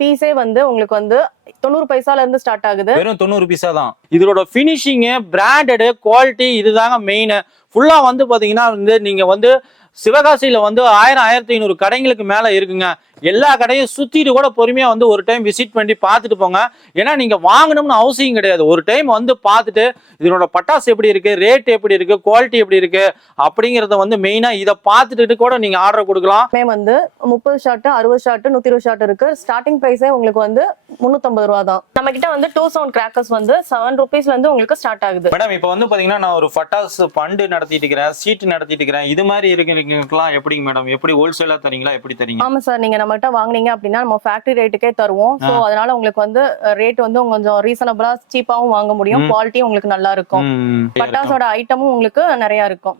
பீஸே வந்து உங்களுக்கு வந்து தொண்ணூறு பைசால இருந்து ஸ்டார்ட் ஆகுது. வெறும் தொண்ணூறு பைசா தான். இதோட ஃபினிஷிங்கு பிராண்டடு குவாலிட்டி இதுதாங்க மெயின் ஃபுல்லா வந்து பாத்தீங்கன்னா வந்து நீங்க வந்து சிவகாசியில வந்து ஆயிரம் ஆயிரத்தி ஐநூறு கடைங்களுக்கு மேல இருக்குங்க. எல்லா கடையும் சுத்திட்டு கூட பொறுமையா வந்து ஒரு டைம் விசிட் பண்ணி பார்த்துட்டு போங்க. ஏன்னா நீங்க வாங்கணும்னு அவசியம் கிடையாது. ஒரு டைம் வந்து பார்த்துட்டு இதனோட பட்டாசு எப்படி இருக்கு ரேட் எப்படி இருக்கு குவாலிட்டி எப்படி இருக்கு அப்படிங்கறத வந்து மெயினா இதை பார்த்துட்டு கூட நீங்க ஆர்டர் கொடுக்கலாம். வந்து முப்பது ஷாட் அறுபது ஷாட் நூத்தி இருபது ஷாட் இருக்கு ஸ்டார்டிங் பிரைஸே உங்களுக்கு வந்து முன்னூத்தம்பது ரூபா தான். நம்ம கிட்ட வந்து டூ சவுண்ட் கிராக்கர்ஸ் வந்து செவன் ருபீஸ்ல இருந்து உங்களுக்கு ஸ்டார்ட் ஆகுது. மேடம் இப்போ வந்து பாத்தீங்கன்னா நான் ஒரு பட்டாசு ஃபண்டு நடத்திட்டு இருக்கிறேன் சீட்டு நடத்திட்டு இருக்கிறேன். இது மாதிரி இருக்கிறவங்களுக்குலாம் எப்படிங்க மேடம் எப்படி ஹோல்சேலா தரீங்களா? எப்படி தரீங்க? ஆமா சார் நீங்க நம்மகிட்ட வாங்குனீங்க அப்படின்னா நம்ம ஃபேக்டரி ரேட்டுக்கே தருவோம். சோ அதனால உங்களுக்கு வந்து ரேட் வந்து கொஞ்சம் ரீசனபிளா சீப்பாவும் வாங்க முடியும். குவாலிட்டியும் உங்களுக்கு நல்லா இருக்கும். பட்டாசோட ஐட்டமும் உங்களுக்கு நிறைய இருக்கும்.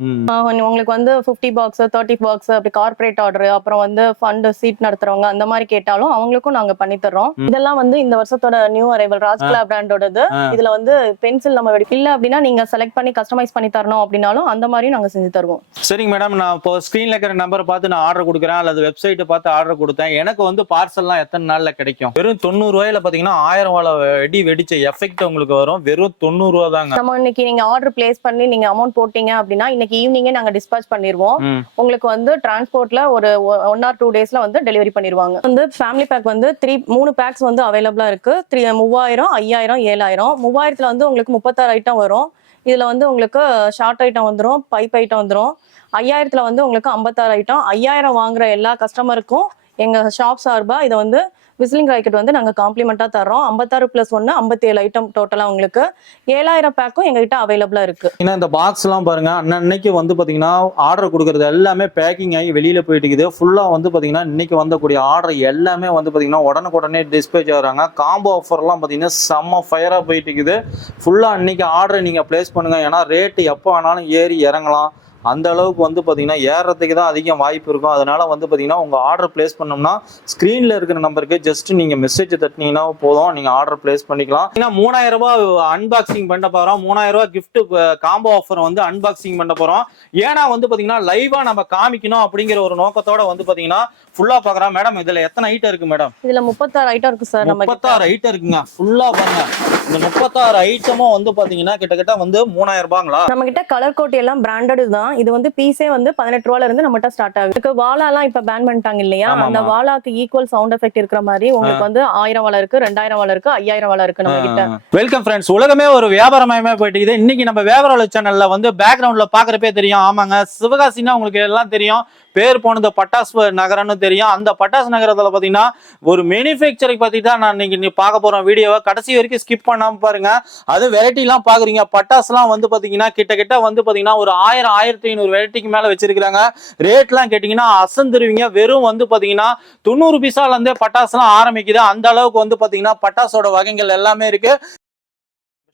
உங்களுக்கு வந்து 50 பாக்ஸ் தேர்ட்டி பாக்ஸ் அப்படி கார்ப்பரேட் ஆர்டர் அப்புறம் வந்து ஃபண்ட் சீட் நடத்துறவங்க அந்த மாதிரி கேட்டாலும் அவங்களுக்கும் நாங்க பண்ணி தர்றோம். இதெல்லாம் வந்து இந்த வருஷத்தோட நியூ அரைவல் ராஜ்கலா பிராண்டோடது. இதுல வந்து பென்சில் நம்ம இல்ல அப்படின்னா நீங்க செலக்ட் பண்ணி கஸ்டமைஸ் பண்ணி தரணும் அப்படின்னாலும் அந்த மாதிரியும் நாங்க செஞ்சு தருவோம். சரிங்க மேடம் நான் இப்போ ஸ்க்ரீன்ல இருக்கிற நம்பரை பார்த்து நான் ஆர்டர் கொடுக்குறேன். அல்லது வெப்சைட்டை பார்த்து ஆர்டர் கொடுத்தேன். எனக்கு வந்து பார்சல்லாம் எத்தனை நாள்ல கிடைக்கும்? வெறும் தொண்ணூறு ரூபாயில பாத்தீங்கன்னா ஆயிரம் வாழ வெடி வெடிச்ச எஃபெக்ட் உங்களுக்கு வரும். வெறும் தொண்ணூறு ரூபா தாங்க. நம்ம இன்னைக்கு நீங்க ஆர்டர் பிளேஸ் பண்ணி நீங்க அமௌண்ட் போட்டீங்க அப்படின்னா இன்னைக்கு ஈவினிங்கே நாங்க டிஸ்பாச் பண்ணிருவோம். ம். உங்களுக்கு வந்து டிரான்ஸ்போர்ட்ல ஒரு ஒன் ஆர் டூ டேஸ்ல வந்து டெலிவரி பண்ணிடுவாங்க வந்து ஃபேமிலி பேக் வந்து த்ரீ மூணு பேக்ஸ் வந்து அவைலபிளா இருக்கு. த்ரீ மூவாயிரம் ஐயாயிரம் ஏழாயிரம். மூவாயிரத்துல வந்து உங்களுக்கு முப்பத்தாறு ஐட்டம் வரும். இதுல வந்து உங்களுக்கு ஷார்ட் ஐட்டம் வந்துரும் பைப் ஐட்டம் வந்துரும். ஐயாயிரத்துல வந்து உங்களுக்கு ஐம்பத்தாறு ஐட்டம் ஐயாயிரம் வாங்குற எல்லா கஸ்டமருக்கும் எங்கள் ஷாப் சார்பாக இதை வந்து விசிலிங் ராக்கெட் வந்து நாங்கள் காம்ப்ளிமெண்ட்டாக தர்றோம். ஐம்பத்தாறு ப்ளஸ் ஒன்று ஐம்பத்தேழு ஐட்டம் டோட்டலாக உங்களுக்கு ஏழாயிரம் பேக்கும் எங்ககிட்ட அவைலபிளாக இருக்குது ஏன்னா இந்த பாக்ஸ்லாம் பாருங்கள் பாருங்க அன்னன்னைக்கு வந்து பார்த்தீங்கன்னா ஆர்டர் கொடுக்குறது எல்லாமே பேக்கிங் ஆகி வெளியில் போயிட்டு இருக்குது. ஃபுல்லாக வந்து பார்த்தீங்கன்னா இன்னைக்கு வந்தக்கூடிய ஆர்டர் எல்லாமே வந்து பார்த்தீங்கன்னா உடனுக்குடனே டிஸ்பேச் ஆகிறாங்க காம்போ ஆஃபர்லாம் பார்த்தீங்கன்னா செம்ம ஃபயராக போயிட்டு இருக்குது. ஃபுல்லா ஆர்டரை ஆர்டர் ப்ளேஸ் பண்ணுங்கள் ஏன்னா ரேட்டு எப்போ வேணாலும் ஏறி இறங்கலாம். அந்த அளவுக்கு வந்து பாத்தீங்கன்னா ஏறதுக்கு தான் அதிகம் வாய்ப்பு இருக்கும். அதனால வந்து பாத்தீங்கன்னா உங்க ஆர்டர் பிளேஸ் பண்ணோம்னா ஸ்க்ரீன்ல இருக்கிற நம்பருக்கு ஜஸ்ட் நீங்க மெசேஜ் தட்டினீங்கன்னா போதும். நீங்க ஆர்டர் பிளேஸ் பண்ணிக்கலாம். ஏன்னா மூணாயிரம் ரூபாய் அன்பாக்சிங் பண்ண போறோம். மூணாயிரம் ரூபாய் கிஃப்ட் காம்போ ஆஃபர் வந்து அன்பாக்சிங் பண்ண போறோம். ஏன்னா வந்து பாத்தீங்கன்னா லைவா நம்ம காமிக்கணும் அப்படிங்கிற ஒரு நோக்கத்தோட வந்து பாத்தீங்கன்னா ஃபுல்லா பாக்குறோம். மேடம் இதுல எத்தனை ஐட்டம் இருக்கு மேடம்? இதுல முப்பத்தாறு ஐட்டம் இருக்கு சார். முப்பத்தாறு ஐட்டம் இருக்குங்க. ஃபுல்லா பாருங்க. இந்த முப்பத்தாறு ஐட்டமும் வந்து பாத்தீங்கன்னா கிட்டத்தட்ட வந்து மூணாயிரம் ரூபாங்களா? நம்ம கிட்ட கலர் கோட் எல்லாம் பிராண்டட் தான். இது வந்து பீஸே வந்து பதினெட்டு ரூபால இருந்து நம்மகிட்ட ஸ்டார்ட் ஆகுது. இதுக்கு வாலாலாம் இப்ப பேன் பண்ணிட்டாங்க இல்லையா? அந்த. வாலாக்கு ஈக்குவல் சவுண்ட் எஃபெக்ட் இருக்கிற மாதிரி உங்களுக்கு வந்து ஆயிரம் வாழை இருக்கு ரெண்டாயிரம் வாழை இருக்கு ஐயாயிரம் வாழை இருக்கு நம்ம கிட்ட வெல்கம் ஃப்ரெண்ட்ஸ் உலகமே ஒரு வியாபாரமயமா போயிட்டு இன்னைக்கு நம்ம வியாபார சேனல்ல வந்து பேக்ரவுண்ட்ல பாக்குறப்பே தெரியும். ஆமாங்க சிவகாசின்னா உங்களுக்கு எல்லாம் தெரியும். பேர் போனது பட்டாசு நகரம்னு தெரியும். அந்த பட்டாசு நகரத்தில் பார்த்தீங்கன்னா ஒரு மேனுஃபேக்சரிங் பற்றி தான் நான் இன்னைக்கு நீ பார்க்க போகிறோம் வீடியோவை கடைசி வரைக்கும் ஸ்கிப் பண்ணாமல் பாருங்க. அது வெரைட்டிலாம் பார்க்குறீங்க பட்டாஸ்லாம் பட்டாசுலாம் வந்து பார்த்தீங்கன்னா கிட்டக்கிட்ட வந்து பார்த்தீங்கன்னா ஒரு ஆயிரம் ஆயிரத்தி ஐநூறு வெரைட்டிக்கு மேலே வச்சிருக்கிறாங்க. ரேட்லாம் கேட்டிங்கன்னா அசந்துருவீங்க. வெறும் வந்து பார்த்தீங்கன்னா தொண்ணூறு பைசால பட்டாஸ்லாம் பட்டாசுலாம் ஆரம்பிக்குது. அந்த அளவுக்கு வந்து பார்த்தீங்கன்னா பட்டாசோட வகைகள் எல்லாமே இருக்குது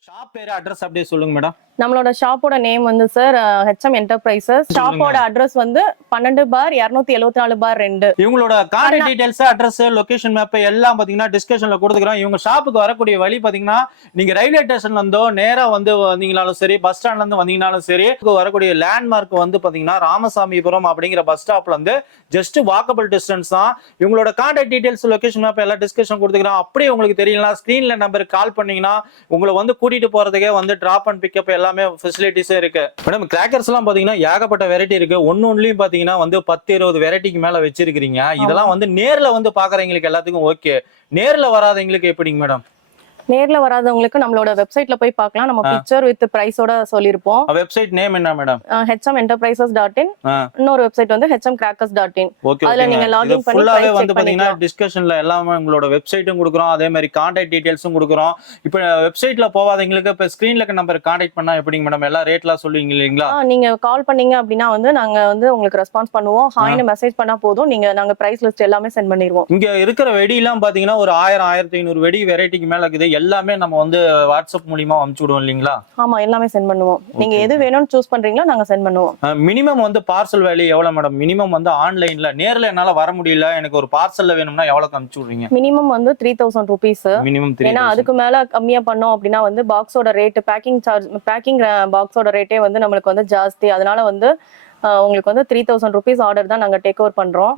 ஷாப் பேர் அட்ரஸ் அப்படியே சொல்லுங்கள் மேடம் நம்மளோட ஷாப்போட நேம் வந்து சார் ஹெச்எம் என்டர்பிரைசஸ் ஷாப்போட அட்ரஸ் வந்து பன்னெண்டு பார் இருநூத்தி எழுபத்தி நாலு பார் ரெண்டு. இவங்களோட contact details address location map எல்லாம் பாத்தீங்கன்னா டிஸ்கஷன்ல கொடுத்துக்கிறோம் இவங்க ஷாப்புக்கு வரக்கூடிய வழி பாத்தீங்கன்னா நீங்க ரயில்வே ஸ்டேஷன்ல இருந்தோ நேரா வந்து வந்தீங்கனாலும் சரி பஸ் ஸ்டாண்ட்ல இருந்து வந்தீங்கனாலும் சரி வரக்கூடிய லேண்ட்மார்க் வந்து பாத்தீங்கன்னா ராமசாமிபுரம் அப்படிங்கிற பஸ் ஸ்டாப்ல இருந்து ஜஸ்ட் வாக்கபிள் டிஸ்டன்ஸ் தான். இவங்களோட கான்டாக்ட் டீடைல்ஸ் லொகேஷன் மேப் எல்லாம் டிஸ்கஷன் கொடுத்துக்கிறோம். அப்படியே உங்களுக்கு தெரியலாம் ஸ்கிரீன்ல நம்பருக்கு கால் பண்ணீங்கன்னா உங்களை வந்து கூட்டிட்டு போறதுக்கே வந்து டிராப் அண்ட் பிக்கப் எல்லாமே ஃபெசிலிட்டிஸும் இருக்கு. மேடம் கிராக்கர்ஸ் எல்லாம் பாத்தீங்கன்னா ஏகப்பட்ட வெரைட்டி இருக்கு. ஒன்னு ஒன்லயும் பாத்தீங்கன்னா வந்து பத்து இருபது வெரைட்டிக்கு மேல வச்சிருக்கீங்க இதெல்லாம் வந்து நேர்ல வந்து பாக்குறவங்களுக்கு எல்லாத்துக்கும் ஓகே நேர்ல வராதவங்களுக்கு எப்படிங்க மேடம் நேர்ல வராதவங்களுக்கு நம்மளோட வெப்சைட்ல போய் பார்க்கலாம். நம்ம. பிக்சர் வித் பிரைஸோட சொல்லியிருப்போம். வெப்சைட் நேம் என்ன madam HM enterprises dot in. இன்னொரு வெப்சைட் வந்து HM crackers dot in okay அதுல நீங்க login பண்ணி ஃபுல்லாவே வந்து பாத்தீங்கன்னா. டிஸ்கஷன்ல எல்லாமே உங்களோட வெப்சைட்டும் கொடுக்குறோம். அதே மாதிரி கான்டாக்ட் டீடைல்ஸும் கொடுக்குறோம். இப்போ வெப்சைட்ல போவாதவங்களுக்கு இப்போ ஸ்கிரீன்ல இருக்க நம்பர் கான்டாக்ட் பண்ணா எப்படிங்க மேடம் எல்லாம் ரேட்லாம் சொல்லுவீங்க இல்லைங்களா? நீங்க கால் பண்ணீங்க அப்படின்னா வந்து நாங்க வந்து உங்களுக்கு ரெஸ்பான்ஸ் பண்ணுவோம். ஹாய்னு மெசேஜ் பண்ணா போதும். நீங்க நாங்க பிரைஸ் லிஸ்ட் எல்லாமே சென்ட் பண்ணிடுவோம். இங்க இருக்கிற வெடியெல்லாம் பாத்தீங்கன்னா ஒரு ஆயிரம் ஆயிரத்தி ஐநூறு வெடி வெரைட்டிக்கு மேல இருக்குது. எல்லாமே நம்ம வந்து வாட்ஸ்அப் மூலியமா அனுப்பிச்சு விடுவோம் இல்லைங்களா? ஆமா எல்லாமே சென்ட் பண்ணுவோம். நீங்க எது வேணும்னு சூஸ் பண்றீங்களோ நாங்க சென்ட் பண்ணுவோம். மினிமம் வந்து பார்சல் வேல்யூ எவ்வளவு மேடம் மினிமம் வந்து ஆன்லைன்ல நேர்ல என்னால வர முடியல எனக்கு ஒரு பார்சல்ல வேணும்னா எவ்வளவு அனுப்பிச்சு விடுறீங்க? மினிமம் வந்து த்ரீ தௌசண்ட் ருபீஸ் மினிமம் ஏன்னா அதுக்கு மேல கம்மியா பண்ணோம் அப்படின்னா வந்து பாக்ஸோட ரேட் பேக்கிங் சார்ஜ் பேக்கிங் பாக்ஸோட ரேட்டே வந்து நம்மளுக்கு வந்து ஜாஸ்தி. அதனால வந்து உங்களுக்கு வந்து த்ரீ தௌசண்ட் ருபீஸ் ஆர்டர் தான் நாங்க டேக் ஓவர் பண்றோம்.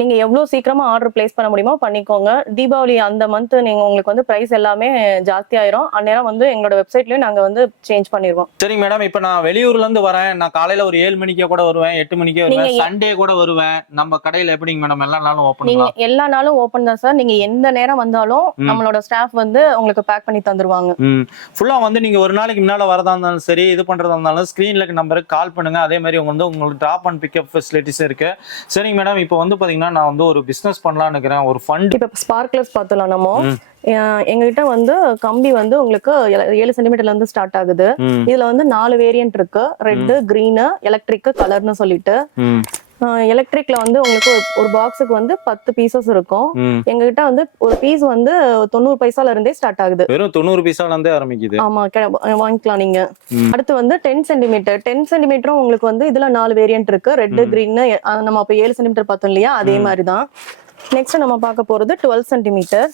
நீங்க எவ்வளவு சீக்கிரமா ஆர்டர் பிளேஸ் பண்ண முடியுமோ பண்ணிக்கோங்க. தீபாவளி அந்த மந்த் நீங்க உங்களுக்கு வந்து பிரைஸ் எல்லாமே ஜாஸ்தி ஆயிரும். அந்நேரம் வந்து எங்களோட வெப்சைட்லயும் நாங்க வந்து சேஞ்ச் பண்ணிடுவோம் சரிங்க மேடம் இப்போ நான் வெளியூர்ல இருந்து வரேன். நான் காலையில ஒரு ஏழு மணிக்கே கூட வருவேன் எட்டு மணிக்கே வருவேன். சண்டே கூட வருவேன். நம்ம கடையில எப்படிங்க மேடம் எல்லா நாளும் ஓப்பன் நீங்க எல்லா நாளும் ஓபன் தான் சார் நீங்க எந்த நேரம் வந்தாலும். நம்மளோட ஸ்டாஃப் வந்து உங்களுக்கு பேக் பண்ணி தந்துருவாங்க. ஃபுல்லா வந்து நீங்க ஒரு நாளைக்கு முன்னால வரதா இருந்தாலும் சரி இது பண்றதா இருந்தாலும் ஸ்கிரீன்ல இருக்க நம்பருக்கு கால் பண்ணுங்க. அதே மாதிரி உங்க வந்து உங்களுக்கு டிராப் அண்ட் பிக்கப் ஃபெசிலிட்டிஸ் இருக்கு. சரிங்க மேடம் இப்போ வந்து பாத்தீங்கன்னா நான் வந்து ஒரு பிசினஸ் பண்ணலாம்னு இருக்கிறேன் ஒரு ஃபண்ட் இப்ப ஸ்பார்க்லர்ஸ் பார்த்தலாம் நம்ம. எங்ககிட்ட வந்து கம்பி வந்து உங்களுக்கு ஏழு- சென்டிமீட்டர்ல இருந்து ஸ்டார்ட் ஆகுது. இதுல வந்து நாலு வேரியன்ட் இருக்கு. ரெட் கிரீனு எலக்ட்ரிக் கலர்னு சொல்லிட்டு. எலக்ட்ரிக்ல வந்து உங்களுக்கு ஒரு- பாக்ஸுக்கு வந்து பத்து பீசஸ் இருக்கும். எங்ககிட்ட வந்து ஒரு பீஸ் வந்து தொண்ணூறு பைசால இருந்தே ஸ்டார்ட் ஆகுது. வெறும் தொண்ணூறு பைசால இருந்தே ஆரம்பிக்குது. ஆமா வாங்கிக்கலாம் நீங்க. அடுத்து வந்து டென் சென்டிமீட்டர் டென் சென்டிமீட்டரும் உங்களுக்கு வந்து இதுல நாலு வேரியன்ட் இருக்கு. ரெட் கிரீன் நம்ம அப்ப ஏழு சென்டிமீட்டர் பார்த்தோம் இல்லையா? அதே மாதிரி தான் நெக்ஸ்ட் நம்ம பார்க்க போறது டுவெல் சென்டிமீட்டர்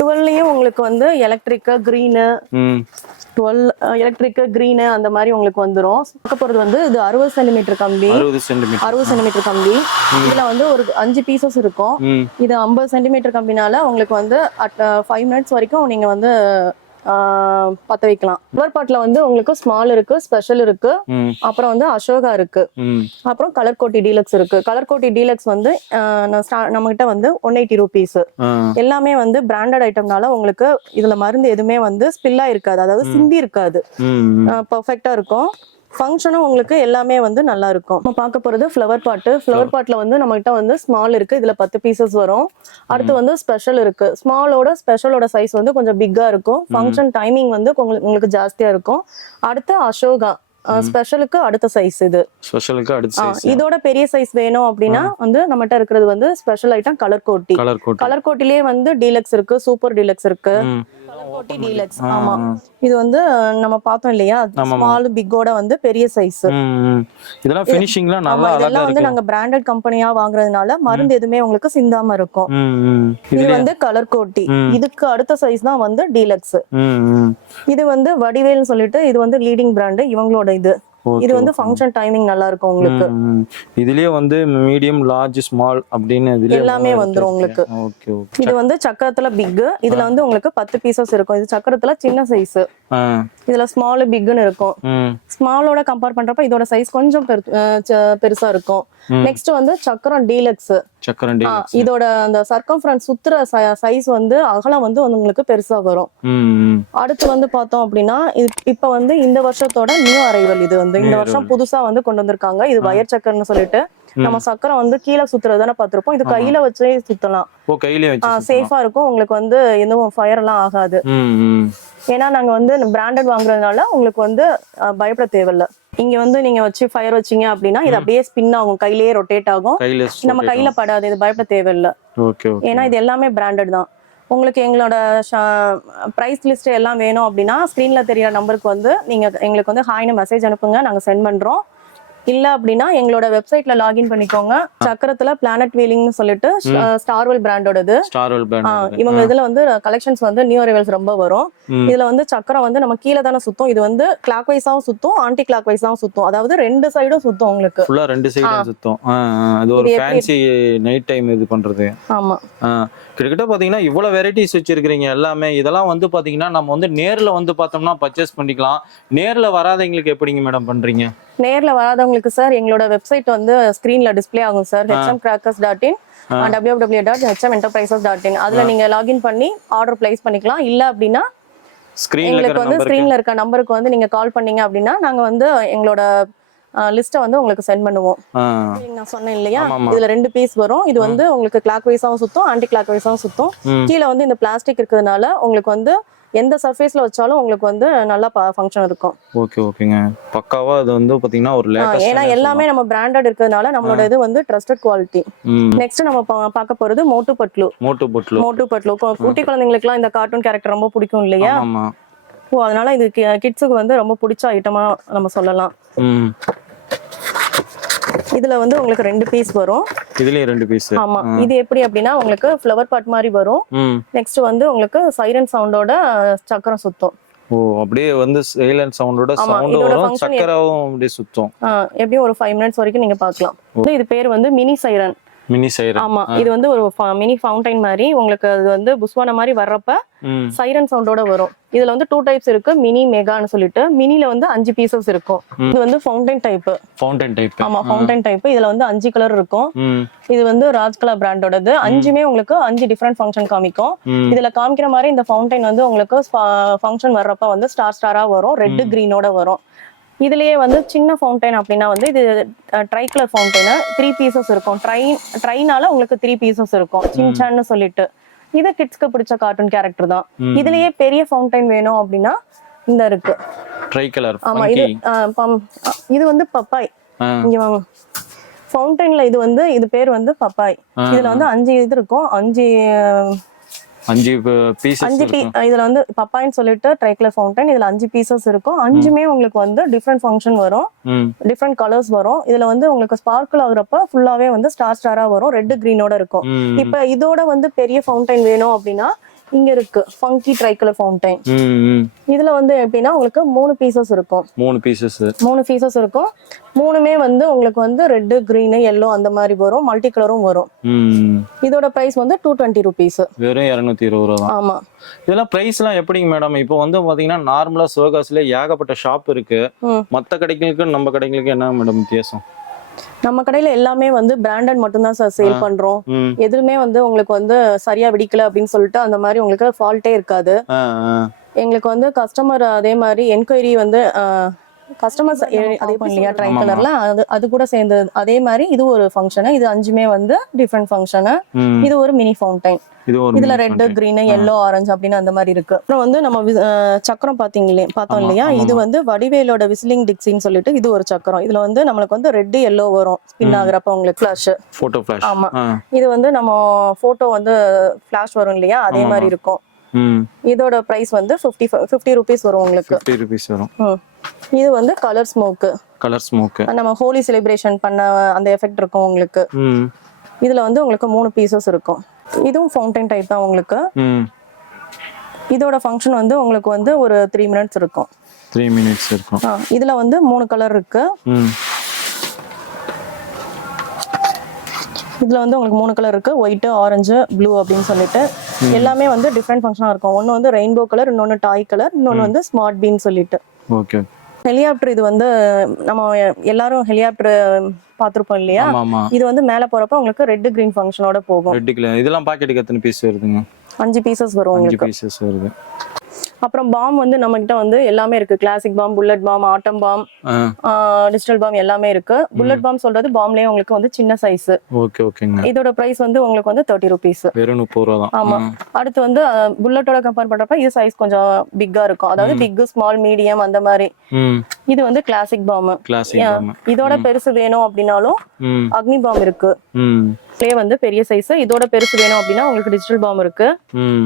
டுவெல்லையும் உங்களுக்கு வந்து electric green twelve electric green அந்த மாதிரி உங்களுக்கு வந்துரும். பார்க்க போறது வந்து இது அறுபது சென்டிமீட்டர் கம்பி. அறுபது சென்டிமீட்டர் கம்பி. இதுல வந்து ஒரு அஞ்சு பீசஸ் இருக்கும். இது ஐம்பது சென்டிமீட்டர் கம்பினால உங்களுக்கு வந்து அட் ஃபைவ் மினிட்ஸ் வரைக்கும் நீங்க வந்து பத்த வைக்கலாம். ஃப்ளவர் பாட்ல வந்து உங்களுக்கு ஸ்மால் இருக்கு ஸ்பெஷல் இருக்கு. அப்புறம் வந்து அசோகா இருக்கு. அப்புறம் கலர் கோட்டி டீலக்ஸ் இருக்கு. கலர் கோட்டி டீலக்ஸ் வந்து நம்ம கிட்ட வந்து ஒன் எயிட்டி ருபீஸ் எல்லாமே வந்து பிராண்டட் ஐட்டம்னால உங்களுக்கு இதுல மருந்து எதுவுமே வந்து ஸ்பில்லா இருக்காது. அதாவது சிந்தி இருக்காது. பர்ஃபெக்டா இருக்கும். ஃபங்க்ஷனும் உங்களுக்கு எல்லாமே வந்து நல்லா இருக்கும். நம்ம பார்க்க போறது ஃப்ளவர் பாட்டு ஃப்ளவர் பாட்ல வந்து நம்ம கிட்ட வந்து ஸ்மால் இருக்கு. இதுல பத்து பீசஸ் வரும். அடுத்து வந்து ஸ்பெஷல் இருக்கு. ஸ்மாலோட ஸ்பெஷலோட சைஸ் வந்து கொஞ்சம் பிக்கா இருக்கும். ஃபங்க்ஷன் டைமிங் வந்து உங்களுக்கு ஜாஸ்தியா இருக்கும். அடுத்து அசோகா ஸ்பெஷலுக்கு அடுத்த சைஸ் இது. ஸ்பெஷலுக்கு அடுத்த இதோட பெரிய சைஸ் வேணும் அப்படின்னா வந்து நம்மகிட்ட இருக்கிறது வந்து ஸ்பெஷல் ஐட்டம் கலர் கோட்டி. கலர் கோட் கலர் கோட்டிலேயே வந்து டீலக்ஸ் இருக்கு சூப்பர் டீலக்ஸ் இருக்கு. கோட்டி டீலக்ஸ் ஆ, ஆமா. இது வந்து நம்ம பார்த்தோம் இல்லையா. ஸ்மால் பிக்கோட வந்து பெரிய சைஸ். இதெல்லாம் ஃபினிஷிங்லாம் நல்லா இதெல்லாம் வந்து நாங்க பிராண்டட் கம்பெனியா வாங்குறதுனால மருந்து எதுவுமே உங்களுக்கு சிந்தாம இருக்கும். இது வந்து கலர் கோட்டி. இதுக்கு அடுத்த சைஸ் தான் வந்து டீலக்ஸ். இது வந்து வடிவேல்னு சொல்லிட்டு இது வந்து லீடிங் பிராண்டு இவங்களோட இது இது வந்து. ஃபங்க்ஷன் டைமிங் நல்லா இருக்கும் உங்களுக்கு. இதுலயே வந்து மீடியம் லார்ஜ் ஸ்மால் அப்படின்னு எல்லாமே வந்துரும் உங்களுக்கு. இது வந்து சக்கரத்துல பிக் இதுல வந்து உங்களுக்கு பத்து பீசஸ் இருக்கும். இது சக்கரத்துல சின்ன சைஸ் இதுல ஸ்மால் பிக்னு இருக்கும். ஸ்மாலோட கம்பேர் பண்றப்ப இதோட சைஸ் கொஞ்சம் பெருசா இருக்கும். நெக்ஸ்ட் வந்து சக்கரம் டீலக்ஸ் சக்கரண்டி இதோட அந்த சர்க்கம்ஃபரன்ஸ் சுத்துற சைஸ் வந்து அகலம் வந்து உங்களுக்கு பெருசா வரும். அடுத்து வந்து பார்த்தோம் அப்படின்னா இப்ப வந்து இந்த வருஷத்தோட நியூ அரைவல் இது வந்து. இந்த வருஷம் புதுசா வந்து கொண்டு வந்திருக்காங்க. இது வயர் சக்கரம்னு சொல்லிட்டு. நம்ம சக்கரம் வந்து கீழே சுத்துறது தானே பார்த்திருப்போம். இது கையில வச்சே சுத்தலாம். சேஃபா இருக்கும். உங்களுக்கு வந்து எதுவும் ஃபயர் எல்லாம் ஆகாது. ஏன்னா நாங்க வந்து பிராண்டட் வாங்குறதுனால உங்களுக்கு வந்து பயப்பட தேவையில்ல. இங்க வந்து நீங்க வச்சு ஃபயர் வச்சீங்க அப்படின்னா இது அப்படியே ஸ்பின் ஆகும். கையிலேயே ரொட்டேட் ஆகும். நம்ம கையில படாது. இது பயப்பட தேவையில்ல. ஏன்னா இது எல்லாமே பிராண்டட் தான். உங்களுக்கு எங்களோட ப்ரைஸ் லிஸ்ட் எல்லாம் வேணும் அப்படின்னா ஸ்க்ரீன்ல தெரியற நம்பருக்கு வந்து நீங்க எங்களுக்கு வந்து ஹாய்னு மெசேஜ் அனுப்புங்க. நாங்க சென்ட் பண்றோம். இல்ல அப்படின்னா எங்களோட வெப்சைட்ல லாகின் பண்ணிக்கோங்க. சக்கரத்துல பிளானட் வீலிங்னு சொல்லிட்டு ஸ்டார்வெல் பிராண்டோடது பேண்ட் இவங்க இதுல வந்து கலெக்ஷன்ஸ் வந்து நியூ அரைவல்ஸ் ரொம்ப வரும். இதுல வந்து சக்கரம் வந்து நம்ம கீழே தானே சுத்தும். இது வந்து கிளாக் வைஸாவும் சுத்தும் ஆன்டி கிளாக் வைஸாவும் சுத்தும். அதாவது ரெண்டு சைடும் சுத்தும் உங்களுக்கு. ஃபுல்லா ரெண்டு சைடும் சுத்தம். இது ஒரு ஃபேன்சி நைட் டைம் இது பண்றது. ஆமா. கிட்டத்தட்ட பாத்தீங்கன்னா இவ்வளவு வெரைட்டிஸ் வச்சிருக்கிறீங்க எல்லாமே. இதெல்லாம் வந்து பாத்தீங்கன்னா நம்ம வந்து நேர்ல வந்து பார்த்தோம்னா பர்ச்சேஸ் பண்ணிக்கலாம். நேர்ல வராதவங்களுக்கு எப்படிங்க மேடம் பண்றீங்க? நேர்ல வராதவங்களுக்கு சார் எங்களோட வெப்சைட் வந்து ஸ்கிரீன்ல டிஸ்ப்ளே ஆகும் sir HM crackers dot in W W dot HM Enterprises dot in அதுல நீங்க லாகின் பண்ணி ஆர்டர் பிளேஸ் பண்ணிக்கலாம். இல்ல அப்படின்னா ஸ்கிரீன்ல எங்களுக்கு வந்து ஸ்கிரீன்ல இருக்க நம்பருக்கு வந்து நீங்க கால் பண்ணீங்க அப்படின்னா நாங்க வந்து எங்களோட லிஸ்ட்டை வந்து உங்களுக்கு சென்ட் பண்ணுவோம். நான் சொன்னேன் இல்லையா. இதுல ரெண்டு பீஸ் வரும். இது வந்து உங்களுக்கு கிளாக் வைஸாவும் சுத்தும் ஆன்டி கிளாக் வைஸாவும் சுத்தும். கீழே வந்து இந்த பிளாஸ்டிக் இருக்கிறதுனால உங்களுக்கு வந்து எந்த சர்ஃபேஸ்ல வச்சாலும் உங்களுக்கு வந்து நல்லா ஃபங்க்ஷன் இருக்கும். ஓகே ஓகேங்க பக்காவா அது வந்து பாத்தீங்கன்னா ஒரு லேட்டஸ்ட் ஏன்னா எல்லாமே நம்ம பிராண்டட் இருக்கிறதுனால நம்மளோட இது வந்து ட்ரஸ்டட் குவாலிட்டி நெக்ஸ்ட் நம்ம பார்க்க போறது மோட்டு பட்லு மோட்டு பொட்லு மோட்டு பட்லு குட்டி குழந்தைங்களுக்குலாம் இந்த கார்ட்டூன் கேரக்டர் ரொம்ப பிடிக்கும் இல்லையா? ஓ அதனால இது கிட்ஸுக்கு வந்து ரொம்ப பிடிச்ச ஐட்டமா நம்ம சொல்லலாம். இதுல வந்து உங்களுக்கு ரெண்டு பீஸ் வரும். இதுலயும் ரெண்டு பீஸ் ஆமா. இது எப்படி அப்படின்னா உங்களுக்கு ஃப்ளவர் பாட் மாதிரி வரும். நெக்ஸ்ட் வந்து உங்களுக்கு சைரன் சவுண்டோட சக்கரம் சுத்தும். ஓ அப்படியே வந்து சைலண்ட் சவுண்டோட சவுண்ட் வரும். சக்கராவும் அப்படியே சுத்தும். எப்படியும் ஒரு ஃபைவ் மினிட்ஸ் வரைக்கும் நீங்க பார்க்கலாம். வந்து இது பேர் வந்து மினி சைரன் மினி சைரன். ஆமா இது வந்து ஒரு மினி ஃபவுண்டைன் மாதிரி உங்களுக்கு அது வந்து புஸ்வான மாதிரி வர்றப்ப சைரன் சவுண்டோட வரும். இதுல வந்து டூ டைப்ஸ் இருக்கு மினி மெகான்னு சொல்லிட்டு. மினில வந்து அஞ்சு பீசஸ் இருக்கும். இது வந்து ஃபவுண்டைன் டைப் ஃபவுண்டன் டைப் ஆமா ஃபவுண்டைன் டைப் இதுல வந்து அஞ்சு கலர் இருக்கும். இது வந்து ராஜ்கலா பிராண்டோடது. அஞ்சுமே உங்களுக்கு அஞ்சு டிஃப்ரெண்ட் ஃபங்க்ஷன் காமிக்கும். இதுல காமிக்கிற மாதிரி இந்த ஃபவுண்டைன் வந்து உங்களுக்கு ஃபங்க்ஷன் வர்றப்ப வந்து ஸ்டார் ஸ்டாரா வரும். ரெட் கிரீனோட வரும். இதுலயே வந்து சின்ன ஃபவுண்டைன் அப்படின்னா வந்து இது tri colour fountain three pieces இருக்கும். ட்ரைன் ட்ரைனால உங்களுக்கு த்ரீ பீசஸ் இருக்கும். சின்சான்னு சொல்லிட்டு. இது கிட்ஸ்க்கு பிடிச்ச கார்ட்டூன் கேரக்டர் தான். இதுலயே பெரிய ஃபவுண்டைன் வேணும் அப்படின்னா இந்த இருக்கு. ட்ரை கலர் ஆமா இது இது வந்து பப்பாய். இங்க வாங்க. ஃபவுண்டைன்ல இது வந்து இது பேர் வந்து பப்பாய். இதுல வந்து அஞ்சு இது இருக்கும். அஞ்சு அஞ்சு பீசஸ் அஞ்சு இதுல வந்து பப்பாயின்னு சொல்லிட்டு ட்ரைக்கலர் ஃபவுண்டைன் இதுல அஞ்சு பீசஸ் இருக்கும். அஞ்சுமே உங்களுக்கு வந்து டிஃப்ரெண்ட் ஃபங்க்ஷன் வரும். டிஃப்ரெண்ட் கலர்ஸ் வரும். இதுல வந்து உங்களுக்கு ஸ்பார்க்கிள் ஆகுறப்ப ஃபுல்லாவே வந்து ஸ்டார் ஸ்டாரா வரும். ரெட் கிரீனோட இருக்கும். இப்ப இதோட வந்து பெரிய ஃபவுண்டைன் வேணும் அப்படின்னா இங்க இருக்கு. ஃபங்கி ட்ரைக்கலர் ஃபவுண்டைன் இதுல வந்து எப்படின்னா உங்களுக்கு மூணு பீசஸ் இருக்கும். மூணு பீசஸ் மூணு பீசஸ் இருக்கும். மூணுமே வந்து உங்களுக்கு வந்து ரெட் green எல்லோ அந்த மாதிரி வரும். மல்டி கலரும் வரும் இதோட பிரைஸ் வந்து டூ டுவெண்ட்டி ருபீஸ் வெறும் இரநூத்தி இருபது ரூபா ஆமா. இதெல்லாம் பிரைஸ்லாம் எப்படிங்க மேடம் இப்போ வந்து பாத்தீங்கன்னா நார்மலா சிவகாசில ஏகப்பட்ட ஷாப் இருக்கு. மத்த கடைகளுக்கும் நம்ம கடைகளுக்கும் என்ன மேடம் வித்தியாசம்? நம்ம கடையில எல்லாமே வந்து பிராண்டட் மட்டும்தான் சார் சேல் பண்றோம். எதுவுமே வந்து உங்களுக்கு வந்து சரியா வெடிக்கல அப்படின்னு சொல்லிட்டு அந்த மாதிரி உங்களுக்கு ஃபால்ட்டே இருக்காது. எங்களுக்கு வந்து கஸ்டமர் அதே மாதிரி என்கொயரி வந்து கஸ்டமர்ஸ் அதே இல்லையா ட்ரை. கலர்ல அது அது கூட சேர்ந்து அதே மாதிரி இது ஒரு ஃபங்க்ஷனு இது அஞ்சுமே வந்து டிஃப்ரெண்ட் ஃபங்க்ஷனு இது ஒரு மினி ஃபவுண்டைன் இதுல ரெட். கிரீன் எல்லோ ஆரஞ்சு அப்படின்னு அந்த மாதிரி இருக்கு. அப்புறம் வந்து நம்ம சக்கரம் பாத்தீங்களே பார்த்தோம் இல்லையா? இது. வந்து வடிவேலோட விசிலிங் டிக்ஸின்னு சொல்லிட்டு இது ஒரு சக்கரம். இதுல வந்து நம்மளுக்கு வந்து ரெட் எல்லோ வரும். ஸ்பின் ஆகுறப்ப உங்களுக்கு ஃபிளாஷ் போட்டோ ஃபிளாஷ் ஆமா. இது வந்து நம்ம போட்டோ வந்து ஃபிளாஷ் வரும் இல்லையா? அதே. மாதிரி இருக்கும். இதோட பிரைஸ் வந்து ஃபிஃப்டி ஃபிஃப்டி ருபீஸ் வரும் உங்களுக்கு. ஃபிஃப்டி ருபீஸ் வரும். இது வந்து கலர் ஸ்மோக்கு கலர் ஸ்மோக்கு நம்ம ஹோலி செலிப்ரேஷன் பண்ண அந்த எஃபெக்ட் இருக்கும் உங்களுக்கு. இதுல வந்து உங்களுக்கு மூணு பீசஸ் இருக்கும். இதுவும் ஃபவுண்டைன் டைப் தான் உங்களுக்கு. இதோட ஃபங்க்ஷன் வந்து உங்களுக்கு வந்து ஒரு த்ரீ மினிட்ஸ் இருக்கும். த்ரீ மினிட்ஸ் இருக்கும். இதுல வந்து மூணு கலர் இருக்கு. இதுல வந்து உங்களுக்கு மூணு கலர் இருக்கு. ஒயிட் ஆரஞ்சு ப்ளூ அப்படின்னு சொல்லிட்டு எல்லாமே வந்து டிஃப்ரெண்ட் ஃபங்க்ஷனா இருக்கும். ஒன்னு வந்து ரெயின்போ கலர் இன்னொன்னு டாய் கலர் இன்னொன்னு வந்து ஸ்மார்ட் பீன் சொல்லிட்டு. ஓகே ஹெலிகாப்டர் இது வந்து நம்ம எல்லாரும் ஹெலிகாப்டர் பார்த்திருப்போம் இல்லையா? இது வந்து மேல போறப்ப உங்களுக்கு ரெட் கிரீன் ஃபங்க்ஷனோட போகும். ரெட் இதெல்லாம் பாக்கெட்டுக்கு எத்தனை பீஸ் வருதுங்க? அஞ்சு பீசஸ் வரும் அஞ்சு பீசஸ் வருது. அப்புறம் பாம் வந்து நம்ம கிட்ட வந்து எல்லாமே இருக்கு. Classic bomb bullet bomb atom bomb digital bomb எல்லாமே இருக்கு. புல்லட் பாம் சொல்றது பாம்லயே உங்களுக்கு வந்து சின்ன சைஸ் ஓகே ஓகேங்க இதோட பிரைஸ் வந்து உங்களுக்கு வந்து தேர்ட்டி ருபீஸ் வெறும் முப்பது ரூபா தான். ஆமா. அடுத்து வந்து புல்லட்டோட கம்பேர் பண்றப்ப இது சைஸ் கொஞ்சம் பிக்கா இருக்கும். அதாவது பிக் ஸ்மால் மீடியம் அந்த மாதிரி. இது வந்து கிளாசிக் பாம் கிளாசிக் பாம் இதோட பெருசு வேணும் அப்படின்னாலும் அக்னி பாம் இருக்கு. இதுலயே வந்து பெரிய சைஸ் இதோட பெருசு வேணும் அப்படின்னா உங்களுக்கு டிஜிட்டல் பாம் இருக்கு.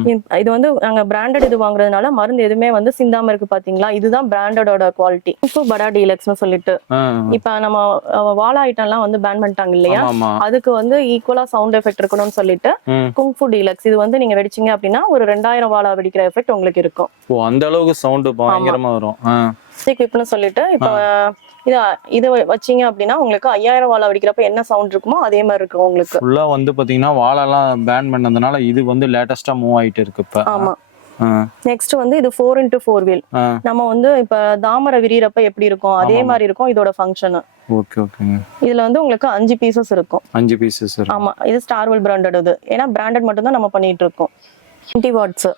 இது- வந்து நாங்க பிராண்டட் இது வாங்குறதுனால மருந்து எதுவுமே வந்து சிந்தாம இருக்கு பாத்தீங்களா? இதுதான் பிராண்டடோட குவாலிட்டி இப்போ படா டீலக்ஸ்னு சொல்லிட்டு. இப்ப நம்ம வாழை ஐட்டம்லாம் வந்து பேன் பண்ணிட்டாங்க இல்லையா? அதுக்கு வந்து ஈக்குவலா சவுண்ட் எஃபெக்ட் இருக்கணும்னு சொல்லிட்டு குங்ஃபு டீலக்ஸ் இது வந்து நீங்க வெடிச்சீங்க அப்படின்னா ஒரு ரெண்டாயிரம் வாழா வெடிக்கிற எஃபெக்ட் உங்களுக்கு இருக்கும். அந்த அளவுக்கு சவுண்ட் பயங்கரமா வரும். கிளிப்னு சொல்லிட்டு இப்போ இது இது வச்சீங்க அப்படின்னா உங்களுக்கு ஐயாயிரம் வாழா வெடிக்கிறப்ப என்ன சவுண்ட் இருக்குமோ அதே மாதிரி இருக்கும் உங்களுக்கு. ஃபுல்லா வந்து பாத்தீங்கன்னா வாழெல்லாம் பேன் பண்ணதுனால இது வந்து லேட்டஸ்டா மூவ் ஆயிட்டு இருக்கு இப்ப. ஆமா. நெக்ஸ்ட் வந்து இது ஃபோர் இன்டூ ஃபோர் வீல் நம்ம வந்து இப்ப தாமரை விரியறப்ப எப்படி இருக்கும்? அதே. மாதிரி இருக்கும் இதோட ஃபங்க்ஷன் ஓகே ஓகேங்க இதுல வந்து உங்களுக்கு அஞ்சு பீசஸ் இருக்கும். அஞ்சு பீசஸ் ஆமா. இது ஸ்டார்வெல் பிராண்டட் இது. ஏன்னா பிராண்டட் மட்டும் தான் நம்ம பண்ணிட்டு இருக்கோம். 90 வாட்ஸ்.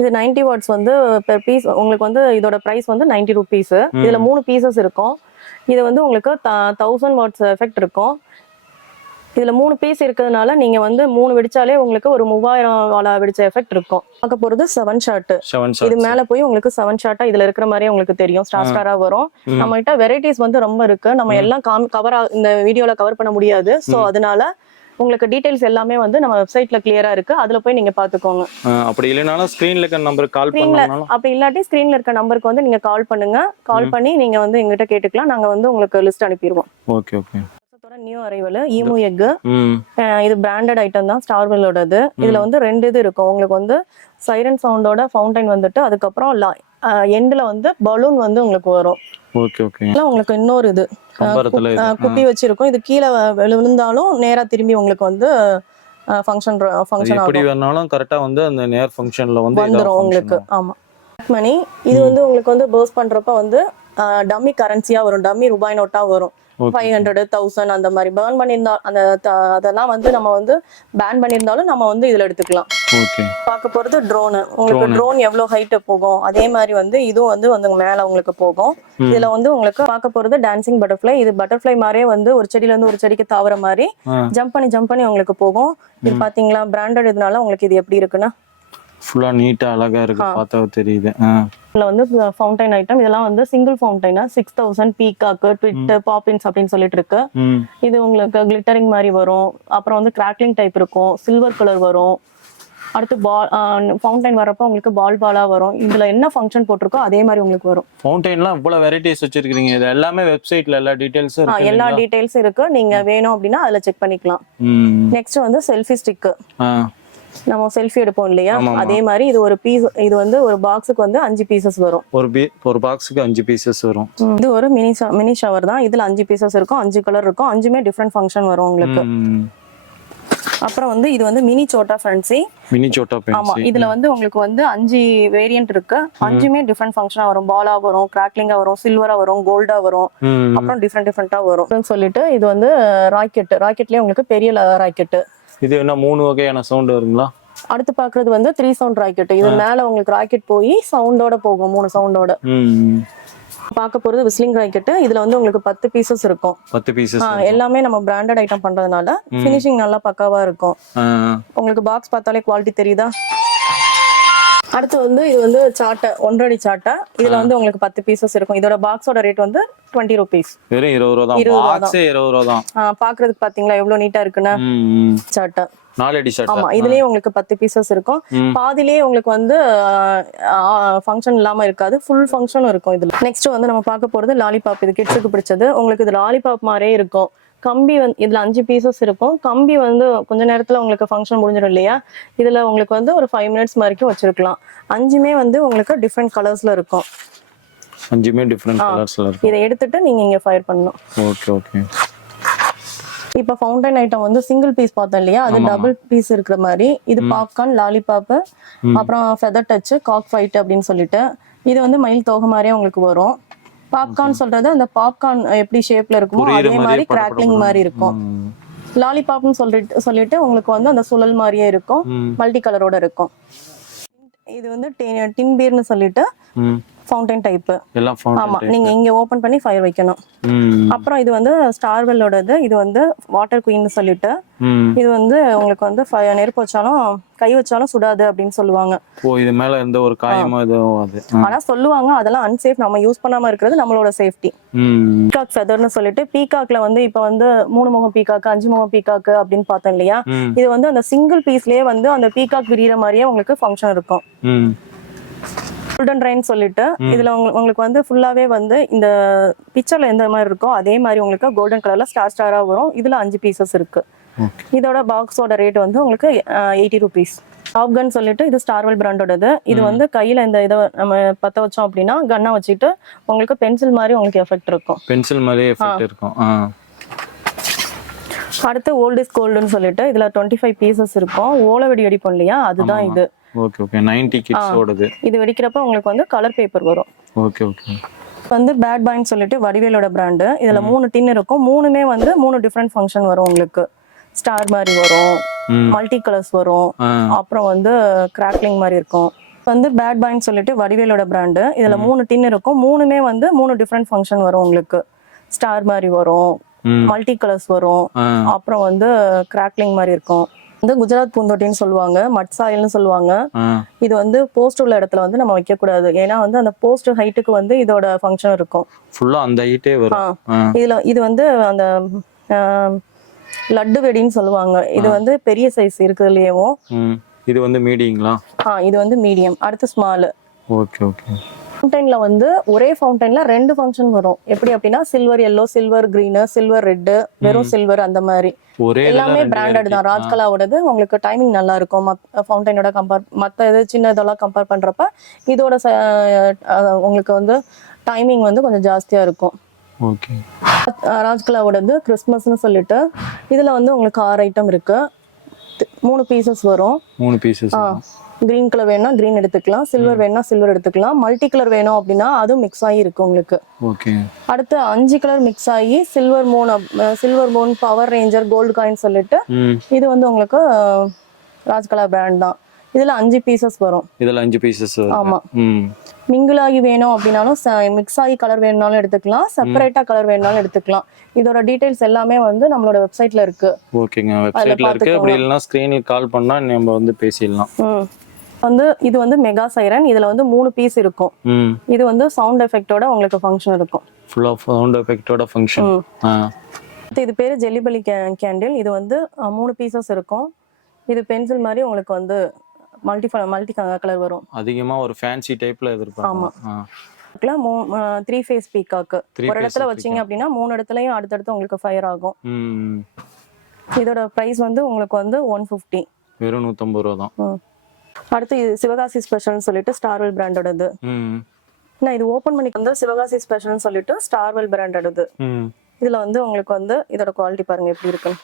இது 90 வாட்ஸ் வந்து பெர் பீஸ் உங்களுக்கு வந்து இதோட பிரைஸ் வந்து 90 ருபீஸ் இதுல மூணு பீசஸ் இருக்கும். இது வந்து உங்களுக்கு தௌசண்ட் வாட்ஸ் எஃபெக்ட் இருக்கும். இதுல மூணு பீஸ் இருக்கிறதுனால நீங்க வந்து மூணு வெடிச்சாலே உங்களுக்கு ஒரு மூவாயிரம் வாழா வெடிச்ச எஃபெக்ட் இருக்கும். பார்க்க போறது செவன் ஷாட் இது மேல போய் உங்களுக்கு செவன் ஷாட்டா இதுல இருக்கிற மாதிரியே உங்களுக்கு தெரியும். ஸ்டார் ஸ்டாரா வரும். நம்ம கிட்ட வெரைட்டிஸ் வந்து ரொம்ப இருக்கு. நம்ம எல்லாம் கவர் இந்த வீடியோல கவர் பண்ண முடியாது. சோ அதனால உங்களுக்கு டீடைல்ஸ் எல்லாமே வந்து நம்ம வெப்சைட்ல கிளியரா இருக்கு. அதுல போய் நீங்க பாத்துக்கோங்க. அப்படி இல்லைனாலும் ஸ்கிரீன்ல இருக்க நம்பருக்கு கால் பண்ணாலும் அப்படி இல்லாட்டி ஸ்கிரீன்ல இருக்க நம்பருக்கு வந்து நீங்க கால் பண்ணுங்க. கால் பண்ணி நீங்க வந்து எங்கிட்ட கேட்டுக்கலாம். நாங்க வந்து உங்களுக்கு list அனுப்பிடுவோம். Okay okay new arrival emu egg இது பிராண்டட் ஐட்டம் தான் ஸ்டார்வெல்லோடது இதுல வந்து ரெண்டு இது இருக்கும். உங்களுக்கு வந்து சைரன் சவுண்டோட ஃபவுண்டைன் வந்துட்டு அதுக்கப்புறம் எண்டில் வந்து பலூன் வந்து உங்களுக்கு வரும். ஓகே ஓகே உங்களுக்கு இன்னொரு இது. குட்டி வச்சிருக்கும். இது கீழே விழுந்தாலும் நேரா திரும்பி உங்களுக்கு வந்து ஃபங்க்ஷன் ஃபங்க்ஷன் எப்படி வேணாலும் கரெக்டா வந்து அந்த நேர் ஃபங்க்ஷன்ல வந்து வந்துரும் உங்களுக்கு. ஆமா. மணி இது வந்து உங்களுக்கு வந்து பர்ஸ் பண்றப்ப வந்து டம்மி கரன்சியா வரும். டம்மி ரூபாய் நோட்டா வரும். ஃபைவ் ஹண்ட்ரட் தௌசண்ட் அந்த மாதிரி. பேர்ன் பண்ணியிருந்தா அந்த அதெல்லாம் வந்து நம்ம வந்து பேன் பண்ணியிருந்தாலும் நம்ம வந்து இதுல எடுத்துக்கலாம். ஓகே. பார்க்க போறது ட்ரோனு உங்களுக்கு Drone. ட்ரோன் எவ்வளவு ஹைட் போகும்? அதே மாதிரி வந்து இதுவும் வந்து வந்து மேல உங்களுக்கு போகும். இதுல வந்து உங்களுக்கு பார்க்க போறது டான்சிங் பட்டர்ஃப்ளை இது பட்டர்ஃப்ளை மாதிரியே வந்து ஒரு செடியில இருந்து ஒரு செடிக்கு தாவற மாதிரி ஜம்ப் பண்ணி ஜம்ப் பண்ணி உங்களுக்கு போகும். இது பாத்தீங்களா? பிராண்டட் இதனால உங்களுக்கு இது எப்படி இருக்குன்னா? ஃபுல்லா நீட்டா அழகா இருக்கு. பார்த்தா தெரியுது. இதுல வந்து ஃபவுண்டைன் ஐட்டம் இதெல்லாம் வந்து சிங்கிள் ஃபவுண்டைனா six thousand peacock tweet poppins அப்படின்னு சொல்லிட்டு இருக்கு. இது உங்களுக்கு கிளிட்டரிங் மாதிரி வரும். அப்புறம் வந்து கிராக்லிங் டைப் இருக்கும். சில்வர் கலர் வரும். அடுத்து பால் ஃபவுண்டைன் வரப்போ உங்களுக்கு பால் பாலா வரும். இதுல என்ன ஃபங்க்ஷன் போட்டிருக்கோ அதே மாதிரி உங்களுக்கு வரும். ஃபவுண்டைன்லாம் இவ்வளவு வெரைட்டிஸ் வச்சிருக்கீங்க இது எல்லாமே வெப்சைட்ல எல்லா டீடைல்ஸும் எல்லா? டீடைல்ஸும் இருக்கு. நீங்க வேணும் அப்படின்னா அதுல செக் பண்ணிக்கலாம். நெக்ஸ்ட் வந்து செல்ஃபி ஸ்டிக் நம்ம செல்ஃபி எடுப்போம் இல்லையா. அதே மாதிரி இது ஒரு பீஸ் இது வந்து ஒரு பாக்ஸுக்கு வந்து அஞ்சு பீசஸ் வரும். ஒரு ஒரு பாக்ஸுக்கு அஞ்சு பீசஸ் வரும். இது ஒரு மினி மினி ஷவர் தான். இதுல அஞ்சு பீசஸ் இருக்கும். அஞ்சு கலர் இருக்கும். அஞ்சுமே டிஃப்ரெண்ட் ஃபங்க்ஷன் வரும் உங்களுக்கு. அப்புறம் வந்து இது வந்து மினி சோட்டா ஃபேன்சி மினி சோட்டா ஆமா இதுல வந்து உங்களுக்கு வந்து அஞ்சு வேரியன்ட் இருக்கு. அஞ்சுமே டிஃப்ரெண்ட் ஃபங்க்ஷனா வரும். பாலா வரும் கிராக்லிங்கா வரும் சில்வரா வரும் கோல்டா வரும். அப்புறம் டிஃப்ரெண்ட் டிஃப்ரெண்டா வரும். சொல்லிட்டு இது வந்து ராக்கெட் ராக்கெட்லயே உங்களுக்கு பெரிய ராக்கெட் இது என்ன மூணு வகையான சவுண்ட் வருங்களா? அடுத்து பாக்குறது வந்து த்ரீ சவுண்ட் ராக்கெட் இது மேல உங்களுக்கு ராக்கெட் போய் சவுண்டோட போகும் மூணு சவுண்டோட பார்க்க போறது விஸ்லிங் ராக்கெட் இதுல வந்து உங்களுக்கு பத்து பீசஸ் இருக்கும். பத்து பீசஸ் எல்லாமே நம்ம பிராண்டட் ஐட்டம் பண்றதுனால ஃபினிஷிங் நல்லா பக்காவா இருக்கும். உங்களுக்கு பாக்ஸ் பார்த்தாலே குவாலிட்டி தெரியுதா? அடுத்து வந்து இது வந்து சாட்டை ஒன்றரை சாட்டை. இதுல வந்து உங்களுக்கு பத்து பீசஸ் இருக்கும். இதோட பாக்ஸோட ரேட் வந்து டுவெண்ட்டி ருபீஸ் வெறும் இருபது ரூபா தான் இருபது ரூபா தான் பாக்குறதுக்கு பாத்தீங்களா? எவ்வளவு நீட்டா இருக்குன்னு. சாட்டை ஆமா இதுலயே உங்களுக்கு பத்து பீசஸ் இருக்கும். பாதிலேயே உங்களுக்கு வந்து ஃபங்க்ஷன் இல்லாம இருக்காது. ஃபுல் ஃபங்க்ஷனும் இருக்கும் இதுல. நெக்ஸ்ட் வந்து நம்ம பார்க்க போறது லாலிபாப் இது கிட்ஸுக்கு பிடிச்சது. உங்களுக்கு இது லாலிபாப் மாதிரியே இருக்கும். கம்பி வந்து இதுல அஞ்சு பீசஸ் இருக்கும். கம்பி வந்து கொஞ்ச நேரத்துல உங்களுக்கு ஃபங்க்ஷன் முடிஞ்சிடும் இல்லையா? இதுல உங்களுக்கு வந்து ஒரு ஃபைவ் மினிட்ஸ் வரைக்கும் வச்சிருக்கலாம். அஞ்சுமே வந்து உங்களுக்கு டிஃப்ரெண்ட் கலர்ஸ்ல இருக்கும். அஞ்சுமே டிஃப்ரெண்ட் கலர்ஸ்ல இருக்கும். இதை எடுத்துட்டு நீங்க இங்க ஃபயர் பண்ணணும். ஓகே ஓகே இப்ப ஃபவுண்டைன் ஐட்டம் வந்து சிங்கிள் பீஸ் பார்த்தோம் இல்லையா? அது. டபுள் பீஸ் இருக்கிற மாதிரி. இது பாப்கார்ன் லாலிபாப் அப்புறம் ஃபெதர் டச் காக் ஃபைட் அப்படின்னு சொல்லிட்டு. இது வந்து மயில் தோகை மாதிரியே உங்களுக்கு வரும். பாப்கார்ன் சொல்றது அந்த பாப்கார்ன் எப்படி ஷேப்ல இருக்குமோ அதே மாதிரி கிராக்லிங் மாதிரி இருக்கும். லாலிபாப்னு சொல்லிட்டு சொல்லிட்டு உங்களுக்கு வந்து அந்த சுழல் மாதிரியே இருக்கும். மல்டி கலரோட இருக்கும். இது வந்து டின் பீர்னு சொல்லிட்டு. ஃபவுண்டைன் டைப் எல்லாம் ஆமா நீங்க இங்க ஓபன் பண்ணி ஃபயர் வைக்கணும். அப்புறம் இது வந்து ஸ்டார்வெல்லோடது இது வந்து வாட்டர் குயின் சொல்லிட்டு இது வந்து உங்களுக்கு வந்து நெருப்பு வச்சாலும் கை வச்சாலும் சுடாது அப்படின்னு சொல்லுவாங்க. ஓ இது மேல எந்த ஒரு காயமோ ஆனா சொல்லுவாங்க அதெல்லாம் அன்சேஃப் நம்ம யூஸ் பண்ணாம இருக்கிறது நம்மளோட சேஃப்டி பீகாக் ஃபெதர்னு சொல்லிட்டு பீகாக்ல வந்து இப்ப வந்து மூணு முகம் பீகாக்கு அஞ்சு முகம் பீகாக்கு அப்படின்னு பார்த்தோம் இல்லையா? இது வந்து அந்த சிங்கிள் பீஸ்லயே வந்து அந்த பீகாக் விரியிற மாதிரியே உங்களுக்கு ஃபங்க்ஷன் இருக்கும். ம் கோல்டன் ரெயின் சொல்லிட்டு இதுல உங்க- உங்களுக்கு வந்து ஃபுல்லாவே வந்து இந்த பிக்சர்ல எந்த மாதிரி இருக்கோ அதே மாதிரி உங்களுக்கு கோல்டன் கலர்ல ஸ்டார் ஸ்டாரா வரும். இதுல அஞ்சு பீசஸ் இருக்கு. இதோட பாக்ஸோட ரேட் வந்து உங்களுக்கு எயிட்டி ருபீஸ் டாப்கன் சொல்லிட்டு இது ஸ்டார்வெல் பிராண்டோடது இது வந்து கையில இந்த இதை நம்ம பத்த வச்சோம் அப்படின்னா கன்னா வச்சுட்டு உங்களுக்கு பென்சில் மாதிரி உங்களுக்கு எஃபெக்ட் இருக்கும். பென்சில் மாதிரி எஃபெக்ட் இருக்கும். அடுத்து ஓல்ட் இஸ் கோல்டுன்னு சொல்லிட்டு இதுல டுவெண்ட்டி ஃபைவ் பீசஸ் இருக்கும். ஓலை வெடி வெடிப்போம் இல்லையா? அதுதான். இது. ஓகே ஓகே நைன்டி கிட்ஸோடது இது வெடிக்கிறப்ப உங்களுக்கு வந்து கலர் பேப்பர் வரும். ஓகே ஓகே வந்து பேட் பாய்ன்னு சொல்லிட்டு வடிவேலோட பிராண்டு இதுல மூணு டின் இருக்கும். மூணுமே வந்து மூணு டிஃப்ரெண்ட் ஃபங்க்ஷன் வரும் உங்களுக்கு. ஸ்டார் மாதிரி வரும். மல்டி கலர்ஸ் வரும். அப்புறம் வந்து கிராக்லிங் மாதிரி இருக்கும். வந்து பேட் பாய்ன்னு சொல்லிட்டு வடிவேலோட பிராண்டு இதுல மூணு டின் இருக்கும். மூணுமே வந்து மூணு டிஃப்ரெண்ட் ஃபங்க்ஷன் வரும் உங்களுக்கு. ஸ்டார் மாதிரி வரும். மல்டி கலர்ஸ் வரும். அப்புறம் வந்து கிராக்லிங் மாதிரி இருக்கும். வந்து குஜராத் பூந்தொட்டின்னு சொல்லுவாங்க மட் சாயல்னு சொல்லுவாங்க. இது வந்து போஸ்ட் உள்ள இடத்துல வந்து நம்ம வைக்க கூடாது ஏன்னா வந்து அந்த போஸ்ட் ஹைட்டுக்கு வந்து இதோட ஃபங்க்ஷன் இருக்கும். ஃபுல்லா அந்த ஹைட்டே வரும். இதுல இது வந்து அந்த லட்டு வெடின்னு சொல்லுவாங்க. இது வந்து பெரிய சைஸ் இருக்குதுலயேவும் ம். இது வந்து மீடியங்களா ஆ இது வந்து மீடியம் அடுத்து ஸ்மால் ஓகே ஓகே ஃபவுண்டைன்ல வந்து ஒரே ஃபவுண்டைன்ல ரெண்டு ஃபங்க்ஷன் வரும். எப்படி அப்படின்னா silver yellow silver green silver red வெறும் சில்வர் அந்த மாதிரி. எல்லாமே ரெண்டு பிராண்டட் தான். ராஜ்கலாவோடது உங்களுக்கு டைமிங் நல்லா இருக்கும். ஃபவுண்டைனோட கம்பேர் மற்ற இது சின்ன இதெல்லாம் கம்பேர் பண்றப்ப இதோட உங்களுக்கு வந்து டைமிங் வந்து கொஞ்சம் ஜாஸ்தியா இருக்கும். ராஜ்கலாவோடது கிறிஸ்மஸ்னு சொல்லிட்டு இதுல வந்து உங்களுக்கு ஆறு ஐட்டம் இருக்கு. மூணு பீசஸ் வரும். மூணு பீசஸ் கிரீன் கலர் வேணும்னா கிரீன் எடுத்துக்கலாம். சில்வர் வேணும்னா சில்வர் எடுத்துக்கலாம். மல்டி கலர் வேணும் அப்படின்னா அதுவும் மிக்ஸ் ஆகி இருக்கு உங்களுக்கு. ஓகே. அடுத்து அஞ்சு கலர் மிக்ஸ் ஆகி silver moon silver moon power ranger gold coin சொல்லிட்டு இது வந்து உங்களுக்கு ராஜ்கலா பிராண்ட் தான். இதுல அஞ்சு பீசஸ் வரும். இதுல அஞ்சு பீசஸ் ஆமா. மிங்கிள் ஆகி வேணும் அப்படின்னாலும் மிக்ஸ் ஆகி கலர் வேணும்னாலும் எடுத்துக்கலாம். செப்பரேட்டா கலர் வேணும்னாலும் எடுத்துக்கலாம். இதோட டீடைல்ஸ் எல்லாமே வந்து நம்மளோட வெப்சைட்ல இருக்கு. ஓகேங்க. வெப்சைட்ல இருக்கு. அப்படி இல்லைன்னா ஸ்கிரீனில் கால் பண்ணா நம்ம வந்து பேசிடலாம். வந்து இது வந்து மெகா சைரன் இதுல வந்து மூணு பீஸ் இருக்கும். இது வந்து சவுண்ட் எஃபெக்டோட உங்களுக்கு ஃபங்க்ஷன் இருக்கும். ஃபுல் ஆஃப் சவுண்ட் எஃபெக்டோட ஃபங்க்ஷன் இது பேரு ஜெல்லிபலி கேண்டில் இது வந்து மூணு பீசஸ் இருக்கும். இது பென்சில் மாதிரி உங்களுக்கு வந்து மல்டி மல்டி கலர் வரும். அதிகமா ஒரு ஃபேன்சி டைப்ல எதிர்பார்க்கலாம் ஆ. த்ரீ ஃபேஸ் Three ஒரு இடத்துல வச்சீங்க அப்படின்னா மூணு இடத்துலயும் அடுத்தடுத்து உங்களுக்கு ஃபயர் ஆகும். இதோட பிரைஸ் வந்து உங்களுக்கு வந்து ஒன் ஃபிஃப்டி வெறும் நூற்றம்பது ரூபா தான். அடுத்து இது சிவகாசி ஸ்பெஷல்னு சொல்லிட்டு ஸ்டார்வெல் பிராண்டோடது ம். நான் இது ஓப்பன் பண்ணி வந்து சிவகாசி ஸ்பெஷல்னு சொல்லிட்டு ஸ்டார்வெல் பிராண்டோடது இதுல வந்து உங்களுக்கு வந்து இதோட குவாலிட்டி பாருங்க எப்படி இருக்குன்னு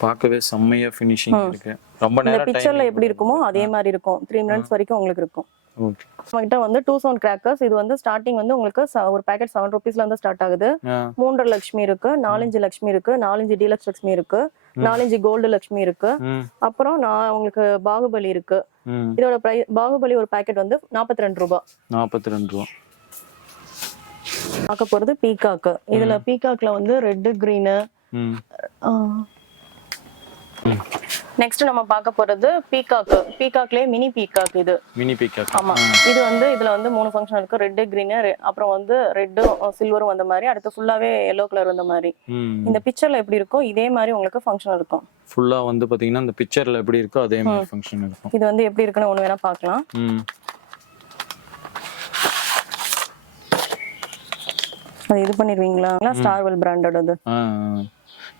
பார்க்கவே செம்மையா ஃபினிஷிங் இருக்கு. ரொம்ப இந்த நேரம் பிக்சர்ல எப்படி இருக்குமோ அதே மாதிரி இருக்கும். த்ரீ மினிட்ஸ் வரைக்கும் உங்களுக்கு இருக்கும். ஓகே. நம்மகிட்ட வந்து டூ சவுண்ட் கிராக்கர்ஸ் இது வந்து ஸ்டார்டிங் வந்து உங்களுக்கு ஒரு பேக்கெட் செவன் ருபீஸ்ல இருந்து ஸ்டார்ட் ஆகுது. மூன்றரை லட்சுமி இருக்கு நாலஞ்சு லட்சுமி இருக்கு நாலஞ்சு டீலக்ஸ் லட்சுமி இருக்கு. நாலஞ்சு கோல்டு லட்சுமி இருக்கு. அப்புறம் நான் உங்களுக்கு பாகுபலி இருக்கு. இதோட பிரைஸ் பாகுபலி ஒரு பேக்கெட் வந்து நாற்பத்தி ரெண்டு ரூபாய் நாற்பத்தி ரெண்டு ரூபா. பார்க்க போறது பீகாக்கு இதுல பீகாக்ல வந்து ரெட் கிரீனு நெக்ஸ்ட் நம்ம பார்க்க போறது பீகாக்கு பீகாக்லயே மினி பீகாக் இது. மினி பிக்கப் ஆமா. இது வந்து இதுல வந்து மூணு ஃபங்க்ஷன் இருக்கு. ரெட் கிரீன் அப்புறம் வந்து ரெட்டும் சில்வரும் வந்த மாதிரி அடுத்து ஃபுல்லாவே எல்லோ கலர் வந்த மாதிரி. இந்த பிக்சர்ல எப்படி இருக்கோ இதே மாதிரி உங்களுக்கு ஃபங்க்ஷன் இருக்கும். ஃபுல்லா வந்து பாத்தீங்கன்னா இந்த பிக்சர்ல எப்படி இருக்கோ அதே மாதிரி ஃபங்க்ஷன் இருக்கும். இது வந்து எப்படி இருக்குன்னு ஒண்ணு வேணா பார்க்கலாம். அது இது பண்ணிடுவீங்களா ஸ்டார்வெல் பிராண்டோடது ஆ ஆ.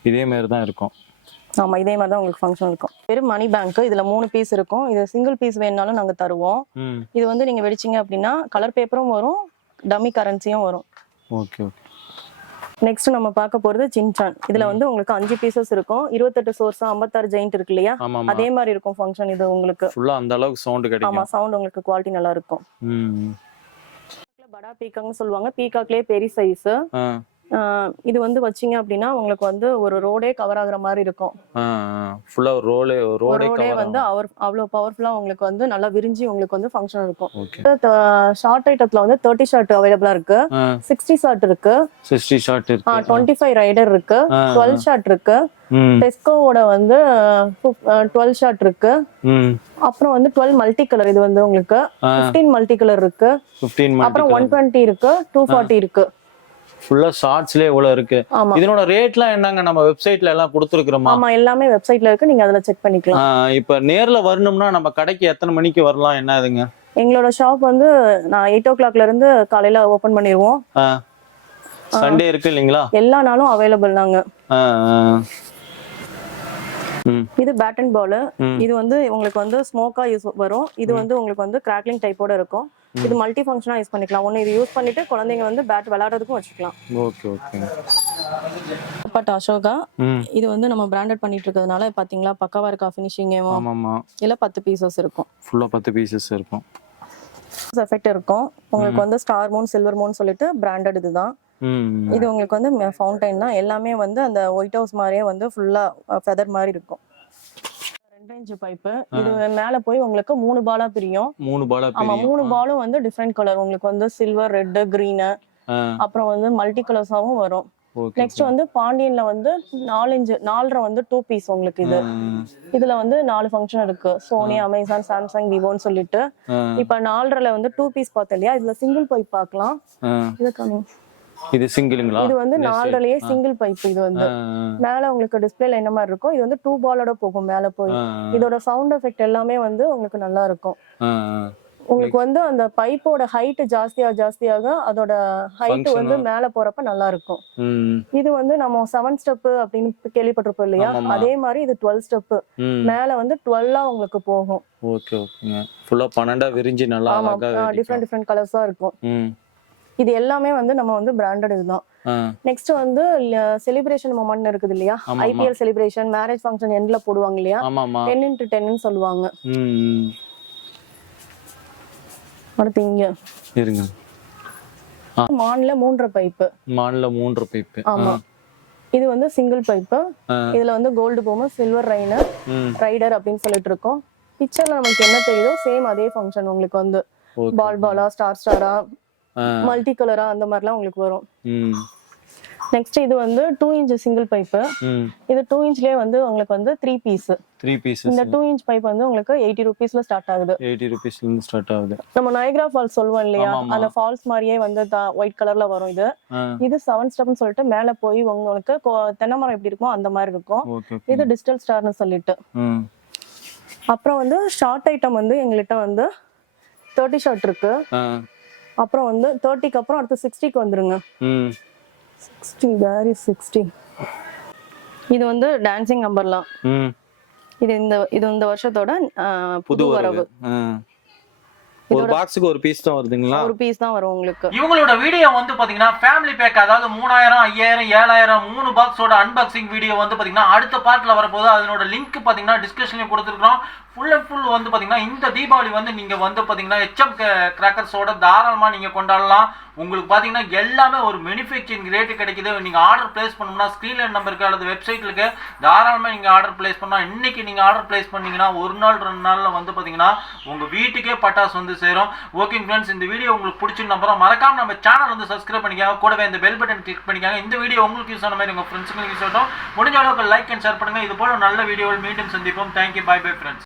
இதே மாதிரி தான் இருக்கும். ஆமா இதே மாதிரி தான் உங்களுக்கு ஃபங்க்ஷன் இருக்கும். வெறும் மணி பேங்க் இதுல மூணு பீஸ் இருக்கும். இது சிங்கிள் பீஸ் வேணுனாலும் நாங்க தருவோம். இது வந்து நீங்க வெடிச்சீங்க அப்படின்னா கலர் பேப்பரும் வரும் டம்மி கரன்சியும் வரும். Okay okay. நெக்ஸ்ட் நம்ம பார்க்க போறது சின்சான் இதுல வந்து உங்களுக்கு அஞ்சு பீசஸ் இருக்கும். இருபத்தெட்டு சோர்ஸ் ஐம்பத்தாறு ஜெயிண்ட் இருக்கு இல்லையா? ஆமா ஆமா. அதே மாதிரி இருக்கும் ஃபங்க்ஷன் இது உங்களுக்கு. ஃபுல்லா அந்த அளவுக்கு சவுண்ட் ஆமா கிடைக்கும் சவுண்ட் உங்களுக்கு குவாலிட்டி நல்லா இருக்கும். படா பீக்காக்னு சொல்லுவாங்க. பீக்காக்லயே பெரிய சைஸ் இது வந்து வச்சீங்க அப்படின்னா உங்களுக்கு வந்து ஒரு ரோடே கவர் ஆகுற மாதிரி இருக்கும். ஃபுல்லா ரோலே ரோடே வந்து அவர் அவ்வளவு பவர்ஃபுல்லா உங்களுக்கு வந்து நல்லா விரிஞ்சு உங்களுக்கு வந்து ஃபங்க்ஷன் இருக்கும். ஷார்ட் ஐட்டத்துல வந்து தேர்ட்டி ஷார்ட் அவைலபிளா இருக்கு. சிக்ஸ்டி ஷார்ட் இருக்கு. சிக்ஸ்டி ஷார்ட் இருக்கு. டுவெண்ட்டி ஃபைவ் ரைடர் இருக்கு. டுவெல் ஷார்ட் இருக்கு. டெஸ்கோவோட வந்து டுவெல் ஷார்ட் இருக்கு. அப்புறம் வந்து டுவெல் மல்டி கலர் இது வந்து உங்களுக்கு. ஃபிஃப்டீன் மல்டி கலர் இருக்கு. அப்புறம் ஒன் டுவெண்ட்டி இருக்கு. டூ ஃபார்ட்டி இருக்கு. ஃபுல்லா ஷார்ட்ஸ்லயே இவ்வளவு இருக்கு? இதனோட ரேட்லாம் என்னங்க? நம்ம வெப்சைட்ல எல்லாம் கொடுத்துருக்குறோமா? ஆமா எல்லாமே வெப்சைட்ல இருக்கு. நீங்க அதுல செக் பண்ணிக்கலாம். இப்ப நேர்ல வரணும்னா நம்ம கடைக்கு எத்தனை மணிக்கு வரலாம்? என்ன இதுங்க? எங்களோட ஷாப் வந்து நான் எயிட் ஓ கிளாக்ல இருந்து காலையில ஓபன் பண்ணிடுவோம் சண்டே இருக்கு இல்லைங்களா? எல்லா நாளும் அவைலபிள். ம். இது பேட் அண்ட் பால். இது வந்து உங்களுக்கு வந்து ஸ்மோக்கா யூஸ் வரும். இது வந்து உங்களுக்கு வந்து கிராக்லிங் டைப்போட இருக்கும். இது மல்டி ஃபங்க்ஷனா யூஸ் பண்ணிக்கலாம். ஒன்னு இது யூஸ் பண்ணிட்டு குழந்தைங்க வந்து பேட் விளையாடுறதுக்கும் வச்சுக்கலாம். Okay okay. பட் அசோகா இது வந்து நம்ம பிராண்டட் பண்ணிட்டு இருக்கிறதுனால பாத்தீங்களா பக்காவா இருக்கா ஃபினிஷிங் ஆமாமா இல்ல பத்து பீசஸ் இருக்கும். ஃபுல்லா பத்து பீசஸ் இருக்கும். எஃபெக்ட் இருக்கும். உங்களுக்கு வந்து ஸ்டார் மூன் சில்வர் மூன் சொல்லிட்டு பிராண்டட் இதுதான். ம் இது உங்களுக்கு வந்து ஃபவுண்டைன் தான் எல்லாமே வந்து அந்த ஒயிட் ஹவுஸ் மாதிரியே வந்து ஃபுல்லா ஃபெதர் மாதிரி இருக்கும். இன்ச் பைப்பு இது மேல போய் உங்களுக்கு மூணு பாலா பிரியும். மூணு பாலா ஆமா மூணு பாலும் வந்து டிஃப்ரெண்ட் கலர் உங்களுக்கு வந்து சில்வர் ரெட் கிரீனு அப்புறம் வந்து மல்டி கலர்ஸாவும் வரும். நெக்ஸ்ட் வந்து பாண்டியன்ல வந்து நாலஞ்சு நாலரை வந்து டூ பீஸ் உங்களுக்கு இது. இதுல வந்து நாலு ஃபங்க்ஷன் இருக்கு. சோனி அமேசான் சாம்சங் விவோன்னு சொல்லிட்டு. இப்ப நாலரைல வந்து டூ பீஸ் பார்த்தோம் இல்லையா? இதுல சிங்கிள் பைப் பார்க்கலாம். இது கம்மி. இது சிங்கிளுங்களா இது வந்து நாலரைலயே சிங்கிள் பைப் இது வந்து. மேல உங்களுக்கு டிஸ்பிளேல என்ன மாதிரி இருக்கும் இது வந்து டூ பாலோட போகும் மேல போய். இதோட சவுண்ட் எஃபெக்ட் எல்லாமே வந்து உங்களுக்கு நல்லா இருக்கும். உங்களுக்கு வந்து அந்த பைப்போட ஹைட் ஜாஸ்தியா ஜாஸ்தியாக அதோட ஹைட் வந்து மேல போறப்ப நல்லா இருக்கும். இது வந்து நம்ம செவன் ஸ்டெப் அப்படின்னு கேள்விப்பட்டிருப்போம் இல்லையா. அதே மாதிரி இது டுவெல் ஸ்டெப் மேல வந்து டுவெல்லா உங்களுக்கு போகும். ஓகே ஓகேங்க ஃபுல்லா பன்னெண்டா விரிஞ்சு நல்லா ஆமா. டிஃப்ரெண்ட் டிஃப்ரெண்ட் கலர்ஸா இருக்கும். இது எல்லாமே வந்து நம்ம வந்து பிராண்டட் இதுதான். நெக்ஸ்ட் வந்து செலிப்ரேஷன் மொமெண்ட் இருக்குது இல்லையா. ஐபிஎல் செலிப்ரேஷன் மேரேஜ் ஃபங்க்ஷன் எண்ட்ல போடுவாங்க இல்லையா? டென் இன்ட்டு டென்னு சொல்லுவாங்க. அடுத்து இங்க. இருங்க. மான்ல மூன்றரை பைப்பு மான்ல மூன்று பைப்பு ஆமா. இது வந்து சிங்கிள் பைப்பு. இதுல வந்து கோல்டு போமு சில்வர் ரைனர் ரைடர் அப்படின்னு சொல்லிட்டு இருக்கோம். பிக்சர்ல நமக்கு என்ன தெரியுதோ சேம் அதே ஃபங்க்ஷன் உங்களுக்கு வந்து. பால் பாலா ஸ்டார் ஸ்டாரா மல்டி கலரா அந்த மாதிரிலாம் உங்களுக்கு வரும். நெக்ஸ்ட் இது வந்து டூ இன்ச் சிங்கிள் பைப்பு இது டூ இன்ச்லயே வந்து உங்களுக்கு வந்து த்ரீ பீஸ் த்ரீ பீசஸ் இந்த டூ இன்ச் பைப் வந்து உங்களுக்கு எயிட்டி ருபீஸ்ல ஸ்டார்ட் ஆகுது. எயிட்டி ருபீஸ்ல இருந்து ஸ்டார்ட் ஆகுது. நம்ம நயக்ரா ஃபால்ஸ் சொல்லுவோம் இல்லையா. அந்த ஃபால்ஸ் மாதிரியே வந்து ஒயிட் கலர்ல வரும் இது. இது செவன் ஸ்டெப்னு சொல்லிட்டு மேல போய் உங்களுக்கு தென்னை மரம் எப்படி இருக்குமோ அந்த மாதிரி இருக்கும். இது டிஜிட்டல் ஸ்டார்னு சொல்லிட்டு. அப்புறம் வந்து ஷார்ட் ஐட்டம் வந்து எங்கள்கிட்ட வந்து தேர்ட்டி ஷார்ட் இருக்கு. அப்புறம் வந்து தேர்ட்டிக்கு அப்புறம் அடுத்து சிக்ஸ்டிக்கு வந்துருங்க. சிக்ஸ்டி வேரி சிக்ஸ்டி இது வந்து டான்சிங் நம்பர்லாம் ம். இது இந்த இது இந்த வருஷத்தோட புது வரவு. ஒரு பாக்ஸுக்கு ஒரு பீஸ் தான் வருதுங்களா? ஒரு பீஸ் தான் வரும் உங்களுக்கு. இவங்களோட வீடியோ வந்து பாத்தீங்கன்னா ஃபேமிலி பேக் அதாவது மூணாயிரம் ஐயாயிரம் ஏழாயிரம் மூணு பாக்ஸோட அன்பாக்சிங் வீடியோ வந்து பாத்தீங்கன்னா அடுத்த பார்ட்ல வரப்போது அதனோட லிங்க் பாத்தீங்கன்னா டிஸ்கிரிப்ஷன்லயும் கொடுத்துருக்கோம் ஃபுல் அண்ட் ஃபுல் வந்து பார்த்தீங்கன்னா இந்த தீபாவளி வந்து நீங்கள் வந்து பார்த்தீங்கன்னா ஹெச்எம் கிராக்கர்ஸோட தாராளமாக நீங்கள் கொண்டாடலாம். உங்களுக்கு பார்த்தீங்கன்னா எல்லாமே ஒரு மேனுஃபேக்சரிங் ரேட்டு கிடைக்குது. நீங்கள் ஆர்டர் பிளேஸ் பண்ணணும்னா ஸ்க்ரீன்ல நம்பருக்கு அல்லது வெப்சைட்லுக்கு தாராளமாக நீங்கள் ஆர்டர் பிளேஸ் பண்ணால் இன்றைக்கி நீங்கள் ஆர்டர் பிளேஸ் பண்ணிங்கன்னா ஒரு நாள் ரெண்டு நாளில் வந்து பார்த்தீங்கன்னா உங்கள் வீட்டுக்கே பட்டாசு வந்து சேரும். ஓகே ஃப்ரெண்ட்ஸ் இந்த வீடியோ உங்களுக்கு பிடிச்சிருந்த நம்புறோம் மறக்காமல் நம்ம சேனல் வந்து சப்ஸ்கிரைப் பண்ணிக்காங்க. கூடவே இந்த பெல் பட்டன் கிளிக் பண்ணிக்காங்க. இந்த வீடியோ உங்களுக்கு யூஸ் ஆன மாதிரி உங்கள் ஃப்ரெண்ட்ஸுங்களுக்கு யூஸ் ஆகட்டும். முடிஞ்ச அளவுக்கு லைக் அண்ட் ஷேர் பண்ணுங்கள் இது போல நல்ல வீடியோவில் மீண்டும் சந்திப்போம். Thank you bye bye friends